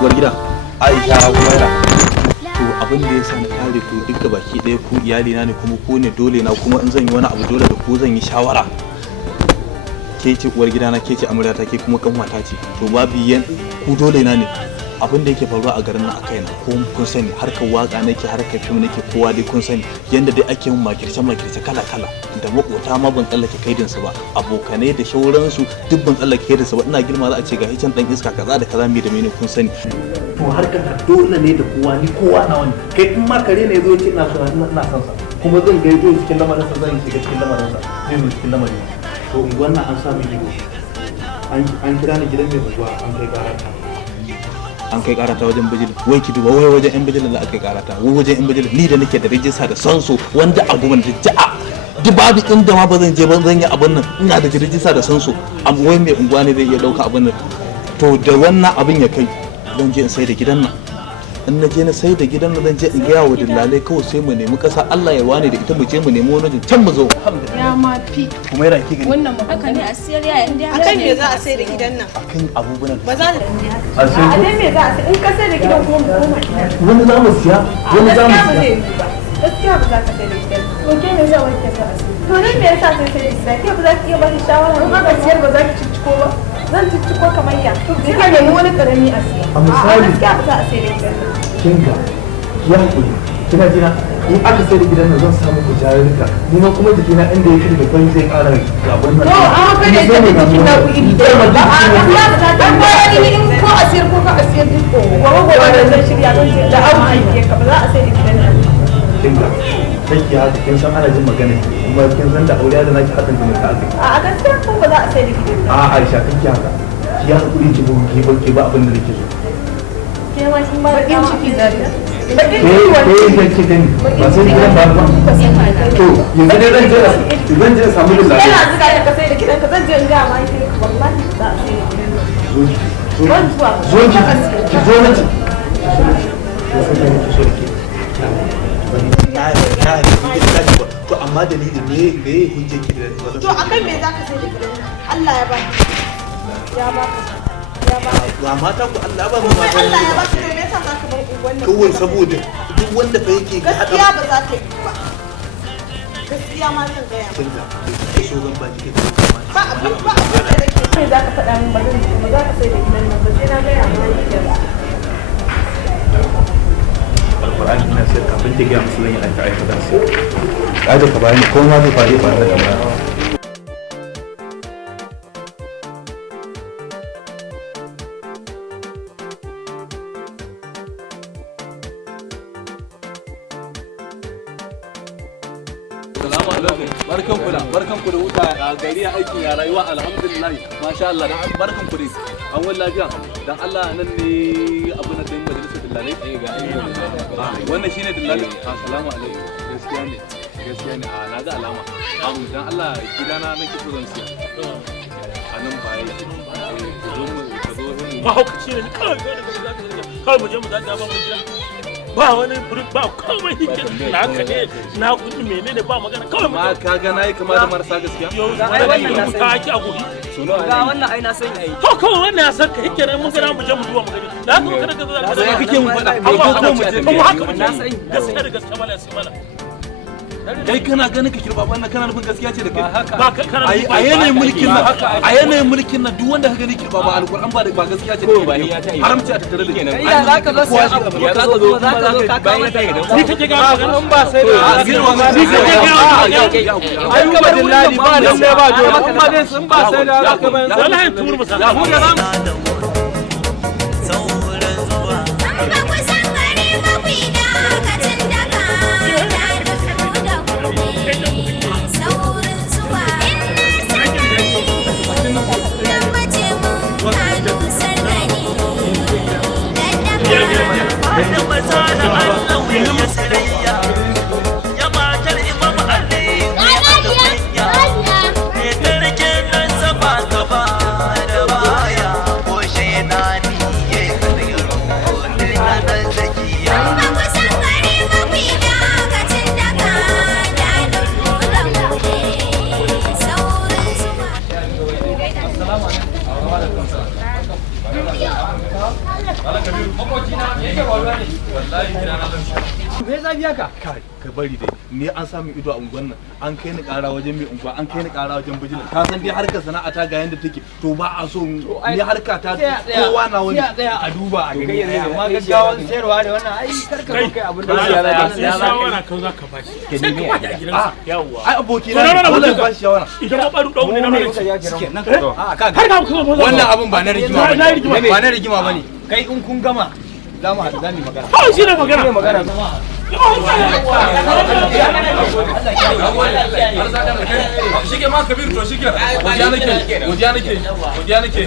Uwar gida, Aisha Humaira. To abin da ya sa na kare ku duka baki ɗaya ku iyalina ne kuma ku ne dole na kuma in zan yi wani abu dole da ku zan yi shawara. Ke ce uwar gida na, ke ce amarya ta, ke kuma kanwata ce. To babu yan ku dole na ne. Abin da yake faruwa a garin nan a kaina ko kun sani harkar waka nake harkar fim nake kowa dai kun sani yanda dai ake yin makirce kala da makota ma ban tsallake kaidinsu ba abokanai da shauransu duk ban tsallake kaidinsu ba ina girma za a ce ga hicin dan iska kaza da kaza me da mene kun sani to harkar ta dole ne da kowa ni kowa na wani kai in ma kare ne zo ce ina son sa kuma zan ga yazo cikin lamarin sa zan shiga cikin lamarin sa zai zo cikin lamarin to wannan an sami ido an kira ni gidan mai zuwa an kai karata wajen bijil wai ki duba wai wajen yan bijil da aka kai karata wai wajen yan bijil ni da nake da rijista da sanso wanda abu man da ja'a duk babu inda ma ba zan je ban zan yi abin nan ina da rijista da sanso amma wai mai unguwa ne zai iya dauka abin nan to da wannan abin ya kai zan je in sai da gidan nan in na je na sai da gidan nan zan je in gaya wa dillalai kawai sai mu nemi kasa Allah ya wane da ita mu je mu nemi wani can mu zo ya ma fi kuma yana ki gani wannan haka ne a siyar ya inda akan me za a sai da gidan nan akan abubuwan ba za a dai me za a sai in ka sai da gidan kuma mu koma gidan wani za mu siya wani za mu siya gaskiya ba za ka sai da gidan to ke me za wanke za a sai to ne me yasa sai sai da gidan ke ba za ki iya ba ni shawara in aka siyar ba za ki cicciko ba zan cicciko kamar ya sai ka nemi wani karami a siya a misali gaskiya ba za a sai da gidan kinga ya hakuri kina jira in aka sai da gidan nan zan samu ku jarurruka ni ma kuma jikina inda yake da kai zai ƙara abun nan to a kai da jikin na ku iri da ba a gaskiya ba za ta ba ni in ko asir ko ka asir duk ko gobe da zan shirya don sai da auki ke ka ba za a sai da gidan nan kinga kake haka kin san ana jin magana kuma kin san da aure da naki hakan ne ka akai a gaskiya ko ba za a sai da gidan nan a Aisha kake haka ki ya hakuri ki ba abin da nake so ke ma shi ba bakin ciki da bakin ke ke gani ba sai gidan ba to yanzu dai zan je samu da lafiya yana zuga ka sai da gidan ka zan je in ga mai kai wallahi za a sai da gidan nan zo ki zo na ci to amma dalilin me hujje ki da to akan me za ka sai da gidan nan Allah ya ba ya ba ga mata ku Allah ba mu mata Allah ya ba ki me yasa za ka bar wannan kawai saboda duk wanda fa yake ga gaskiya ba za ta yi ba gaskiya ma zan gaya kinga so zan ba ki ba abin da nake sai za ka faɗa min ba za ka sai da gidan nan ba sai na gaya ma Al-Qur'ani ina sai kafin ta gaya musu zan yi aika aika da su kaje ka bayani ko ma zai faru ba da kamar barkan ku da wuta a gari a aiki a rayuwa alhamdulillah masha Allah barkan ku dai an wani lafiya dan Allah nan ne abu na din majalisar dillalai wannan shine dillalai assalamu alaikum gaskiya ne a na ga alama dan Allah gidana nake so zan siya a nan baya ka zo ba hukaci ne kawai mu je mu zaga ba mu gida ba wani ba komai hikin na haka ne na kudi menene ba magana kawai ma ka ga nayi kama da marasa gaskiya wannan ka aki a guri ga wannan ai na san yayi to kawai wannan ya san ka hike nan mun ga mu je mu duba mu gani da haka magana ka zo da kake mu faɗa ko mu je mu haka mu na san gaskiya da gaskiya mala sai mala kai kana ganin ka kirba wannan kana nufin gaskiya ce da kai ba kana a yanayin mulkin nan duk wanda ka gani kirba ba alquran ba gaskiya ce da kai haramci a tattare da kenan ai za ka zo sai abu ya za ka zo ka bayan ta gidan ni kake ga magana ba sai da ni kake ga ai kuma dillali ba nan ne ba dole kuma dai sun ba sai da ka bayan wallahi tur musa mu da zamu Baya, ko shi Allah Kabiru makoci na yake walwa ne wallahi gida na zan sha me zafi haka kai ka bari dai ni an samu ido a unguwan nan an kai ni kara wajen mai unguwa an kai ni kara wajen bijila ka san dai harkar sana'a ta ga yanda take to ba a so ni harka ta kowa na wani tsaya a duba a gani amma gaggawan sayarwa da wannan ai karka zo kai abin da ya shawara kan za ka bashi sai ka kwaje a gidansa yawa ai aboki na dole ba shi shawara idan ka baro dawo ne na mai wannan abun ba na rigima ba na rigima bane kai in kun gama za mu haɗu za mu magana ha shi ne magana shike ma Kabiru to shike godiya nake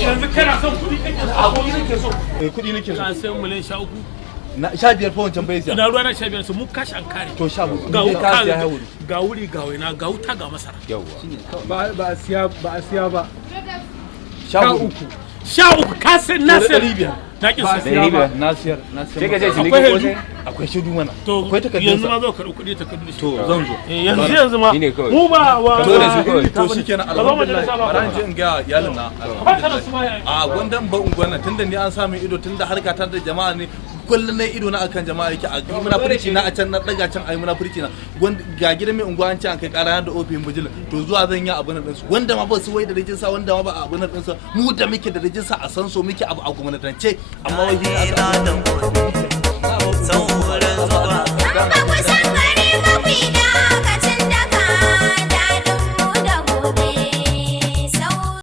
yanzu kana son kuɗi kake so aboki nake so kuɗi nake so ka san miliyan 13 na 15 fa wancan bai siya ina ruwa na 15 su mu kashi an kare to 15 ga wuri ga waina ga wuta ga masara ba a siya ba 13 ka san na sayar na kin sayar na siyar sai ka je ciniki ko sai akwai shudu mana to akwai takardun yanzu ma zo karɓi kuɗi takardun to zan zo yanzu ma mu ba wa to shikenan alhamdulillah ran je in ga iyalin na a gwandan ba ungwana tunda ni an samu ido tunda harka ta da jama'a ne kullun ne ido na akan jama'a yake a muna furci na a can na daga can ai muna furci na ga gidan mai unguwa an ce an kai ƙara da ofin bijila to zuwa zan yi abun nan su wanda ma ba su wai da rijinsa wanda ma ba abun nan su mu da muke da rijinsa a san so muke abu a gwamnatance amma wai